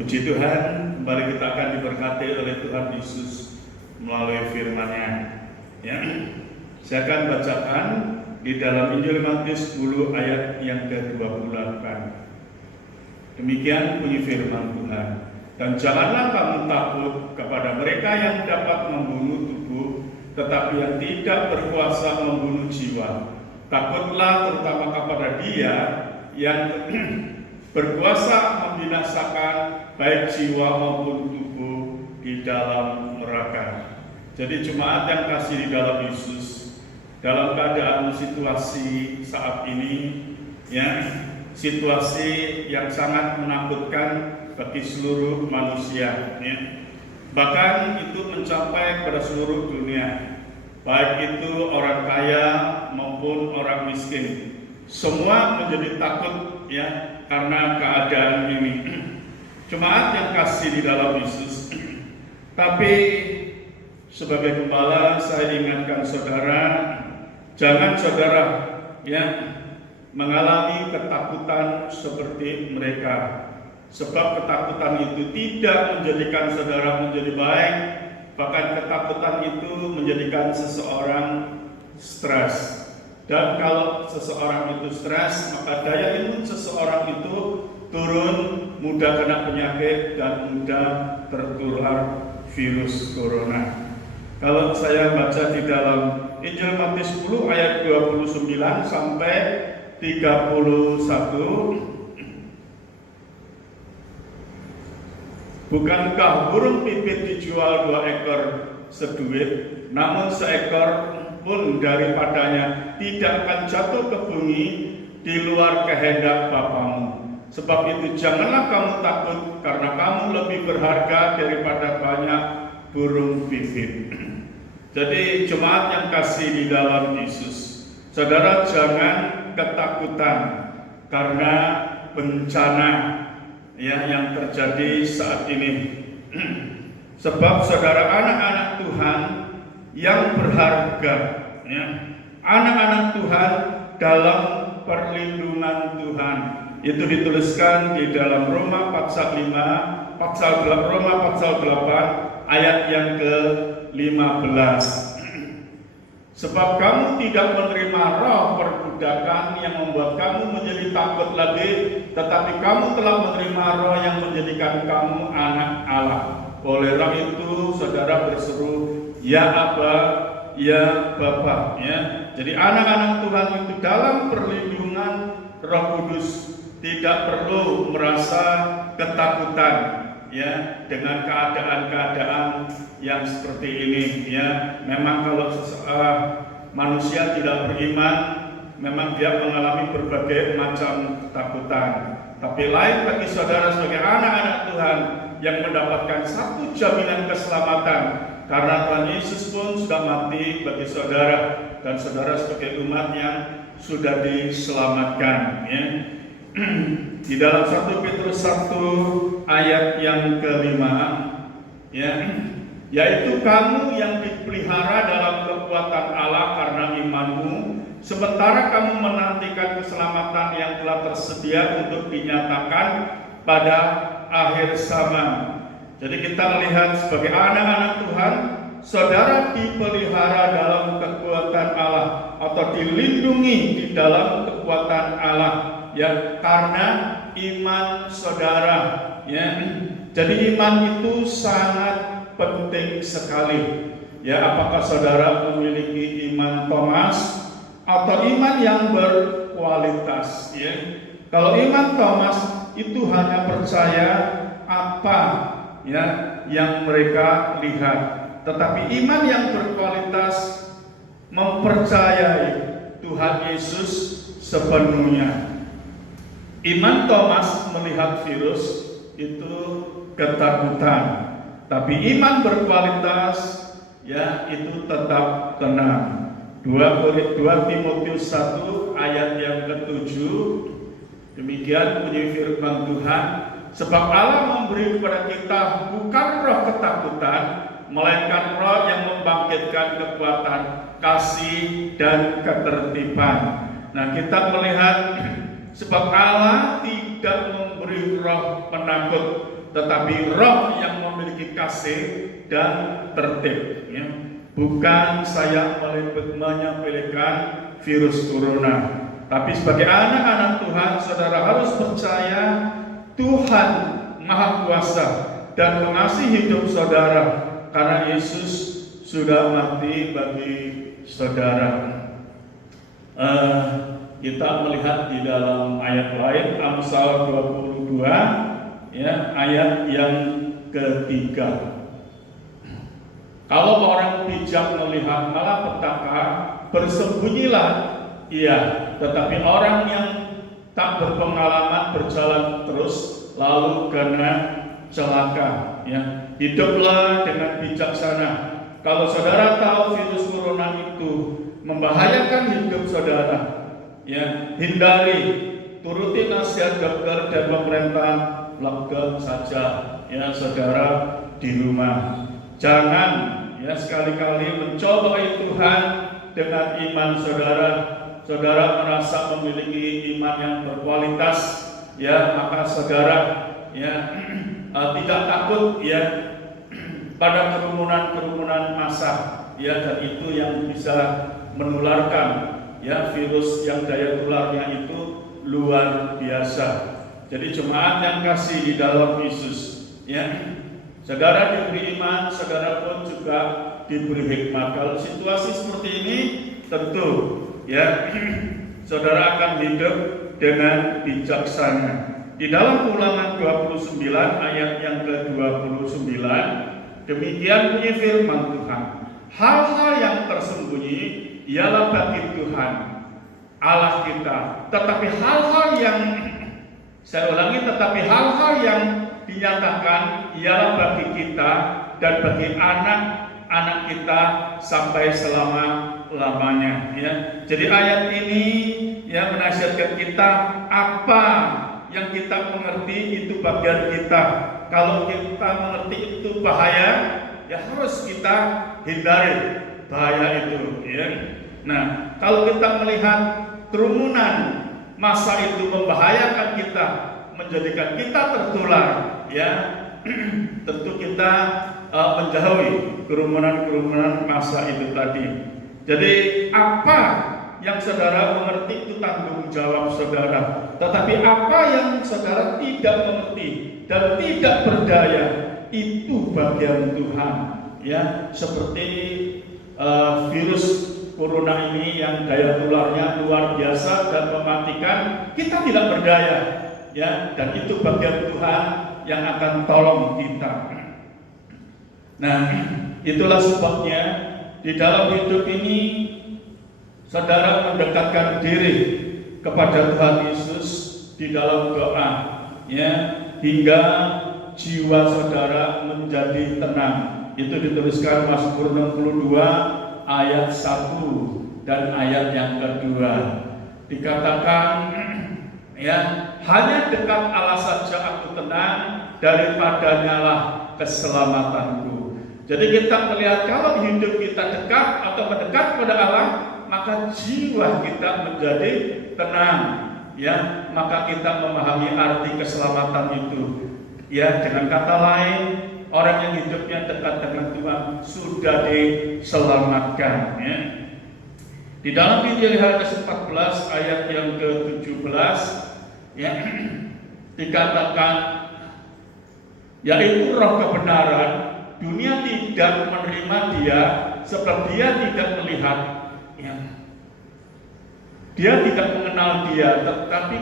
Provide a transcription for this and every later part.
Puji Tuhan, kembali kita akan diberkati oleh Tuhan Yesus melalui firman-Nya. Ya, saya akan bacakan di dalam Injil Matius 10 ayat yang ke-28. Demikian bunyi firman Tuhan. Dan janganlah kamu takut kepada mereka yang dapat membunuh tubuh, tetapi yang tidak berkuasa membunuh jiwa. Takutlah terutama kepada Dia yang berkuasa membinasakan baik jiwa maupun tubuh di dalam neraka. Jadi jemaat yang kasih di dalam Yesus, dalam keadaan situasi saat ini, ya, situasi yang sangat menakutkan bagi seluruh manusia, ya. Bahkan itu mencapai pada seluruh dunia, baik itu orang kaya maupun orang miskin. Semua menjadi takut, ya, karena keadaan ini. Jemaat yang kasih di dalam Yesus, tapi sebagai gembala saya ingatkan saudara, jangan saudara, ya, mengalami ketakutan seperti mereka. Sebab ketakutan itu tidak menjadikan saudara menjadi baik, bahkan ketakutan itu menjadikan seseorang stres. Dan kalau seseorang itu stres, maka daya imun seseorang itu turun, mudah kena penyakit dan mudah tertular virus corona. Kalau saya baca di dalam Injil Matius 10 ayat 29 sampai 31, bukankah burung pipit dijual 2 ekor seduit, namun seekor pun daripadanya tidak akan jatuh ke bumi di luar kehendak Bapamu. Sebab itu janganlah kamu takut, karena kamu lebih berharga daripada banyak burung pipit. Jadi jemaat yang kasih di dalam Yesus, saudara jangan ketakutan karena bencana, ya, yang terjadi saat ini. Sebab saudara anak-anak Tuhan yang berharga, ya, anak-anak Tuhan dalam perlindungan Tuhan. Itu dituliskan di dalam Roma pasal 8 ayat yang ke-15. Sebab kamu tidak menerima roh perbudakan yang membuat kamu menjadi takut lagi, tetapi kamu telah menerima roh yang menjadikan kamu anak Allah. Oleh sebab itu saudara berseru, ya Aba, ya Bapa, ya. Jadi anak-anak Tuhan itu dalam perlindungan Roh Kudus, tidak perlu merasa ketakutan, ya, dengan keadaan-keadaan yang seperti ini, ya. Memang kalau manusia tidak beriman, memang dia mengalami berbagai macam ketakutan. Tapi lain bagi saudara sebagai anak-anak Tuhan yang mendapatkan satu jaminan keselamatan, karena Tuhan Yesus pun sudah mati bagi saudara, dan saudara sebagai umat yang sudah diselamatkan, ya. Di dalam 1 Petrus 1 ayat yang ke-5, ya, yaitu kamu yang dipelihara dalam kekuatan Allah karena imanmu, sementara kamu menantikan keselamatan yang telah tersedia untuk dinyatakan pada akhir zaman. Jadi kita melihat sebagai anak-anak Tuhan, saudara dipelihara dalam kekuatan Allah atau dilindungi di dalam kekuatan Allah, ya, karena iman saudara, ya. Jadi iman itu sangat penting sekali, ya. Apakah saudara memiliki iman Thomas atau iman yang berkualitas, ya? Kalau iman Thomas itu hanya percaya apa, ya, yang mereka lihat, tetapi iman yang berkualitas mempercayai Tuhan Yesus sepenuhnya. Iman Thomas melihat virus itu ketakutan, tapi iman berkualitas, ya, itu tetap tenang. 2 Timotius 1 ayat yang ke-7, demikian bunyi firman Tuhan, sebab Allah memberi kepada kita bukan roh ketakutan, melainkan roh yang membangkitkan kekuatan, kasih, dan ketertiban. Nah, kita melihat sebab Allah tidak memberi roh penakut, tetapi roh yang memiliki kasih dan tertib. Ya. Bukan saya menyepelekan virus corona, tapi sebagai anak-anak Tuhan, saudara harus percaya Tuhan Maha Kuasa dan mengasihi hidup saudara, karena Yesus sudah mati bagi saudara. Kita melihat di dalam ayat lain, Amsal 22 ya, ayat yang ketiga. Kalau orang bijak melihat malapetaka, bersembunyilah ia, tetapi orang yang tak berpengalaman berjalan terus, lalu kena celaka. Ya. Hiduplah dengan bijaksana. Kalau saudara tahu virus corona itu membahayakan hidup saudara, ya, hindari, turuti nasihat dokter dan pemerintah, lockdown saja, ya saudara di rumah. Jangan ya sekali-kali mencobai Tuhan dengan iman saudara. Saudara merasa memiliki iman yang berkualitas, ya maka saudara ya tidak takut ya pada kerumunan massa, ya, dan itu yang bisa menularkan ya virus yang daya tularnya itu luar biasa. Jadi jemaat yang kasih di dalam Yesus, ya, saudara diberi iman, saudara pun juga diberi hikmat. Kalau situasi seperti ini, tentu ya saudara akan hidup dengan bijaksana. Di dalam Ulangan 29 ayat yang ke-29, demikian bunyi firman Tuhan, hal-hal yang tersembunyi ialah bagi Tuhan Allah kita, tetapi hal-hal yang hal-hal yang dinyatakan ialah bagi kita dan bagi anak-anak kita sampai selama-lamanya. Ya. Jadi ayat ini ya menasihatkan kita, apa yang kita mengerti itu bagian kita. Kalau kita mengerti itu bahaya, ya harus kita hindari bahaya itu. Ya. Nah, kalau kita melihat kerumunan massa itu membahayakan kita, menjadikan kita tertular, ya tentu kita menjauhi kerumunan massa itu tadi. Jadi apa yang saudara mengerti itu tanggung jawab saudara, tetapi apa yang saudara tidak mengerti dan tidak berdaya itu bagian Tuhan. Ya, seperti virus corona ini yang daya tularnya luar biasa dan mematikan, kita tidak berdaya, ya, dan itu bagian Tuhan yang akan tolong kita. Nah, itulah sebabnya di dalam hidup ini saudara mendekatkan diri kepada Tuhan Yesus di dalam doa, ya, hingga jiwa saudara menjadi tenang. Itu dituliskan Mazmur 62 ayat 1 dan ayat yang kedua. Dikatakan ya, hanya dekat Allah saja aku tenang, daripadanya lah keselamatanku. Jadi kita melihat kalau hidup kita dekat atau mendekat pada Allah, maka jiwa kita menjadi tenang, ya, maka kita memahami arti keselamatan itu. Ya, dengan kata lain, orang yang hidupnya dekat dengan Tuhan sudah diselamatkan. Ya. Di dalam Injil Yohanes 14 ayat yang ke-17, ya, dikatakan, yaitu roh kebenaran, dunia tidak menerima dia sebab dia tidak melihat, ya. Dia tidak mengenal dia, tetapi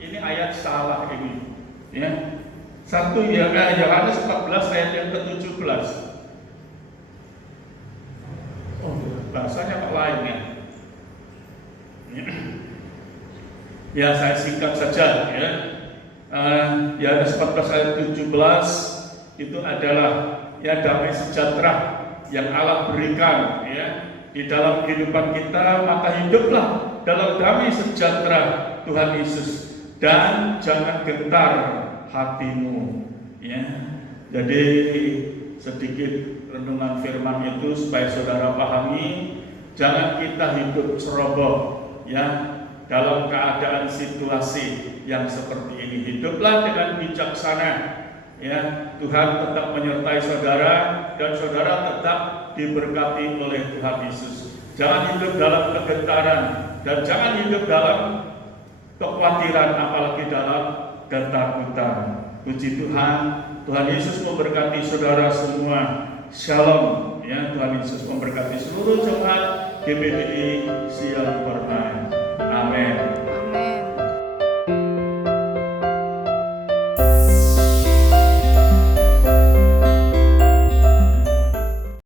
ini ayat salah ini, ya. Yohanes 14 ayat yang ke-17. Oh, bahasanya kok lain ya. Ya, saya singkat saja ya. Yohanes 14 ayat 17 itu adalah ya damai sejahtera yang Allah berikan ya di dalam kehidupan kita, maka hiduplah dalam damai sejahtera Tuhan Yesus dan jangan gentar hatimu, ya. Jadi sedikit renungan firman itu supaya saudara pahami, jangan kita hidup ceroboh, ya, dalam keadaan situasi yang seperti ini. Hiduplah dengan bijaksana, Ya, Tuhan tetap menyertai saudara dan saudara tetap diberkati oleh Tuhan Yesus. Jangan hidup dalam kegentaran dan jangan hidup dalam kekhawatiran, apalagi dalam ketakutan. Puji Tuhan, Tuhan Yesus memberkati saudara semua. Shalom. Ya, Tuhan Yesus memberkati seluruh jemaat GPDI Siang